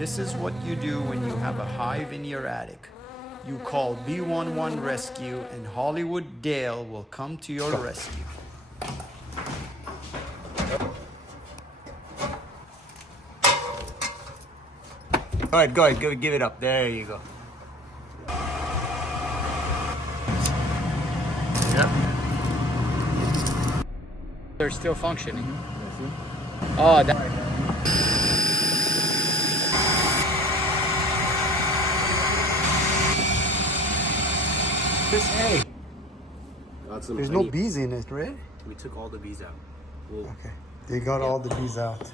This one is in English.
This is what you do when you have a hive in your attic. You call B11 Rescue and Hollywood Dale will come to your rescue. Go ahead, give it up. There you go. Yep. They're still functioning. Oh, that. This hay. There's no bees in it, right? We took all the bees out. Okay. They got all the bees out.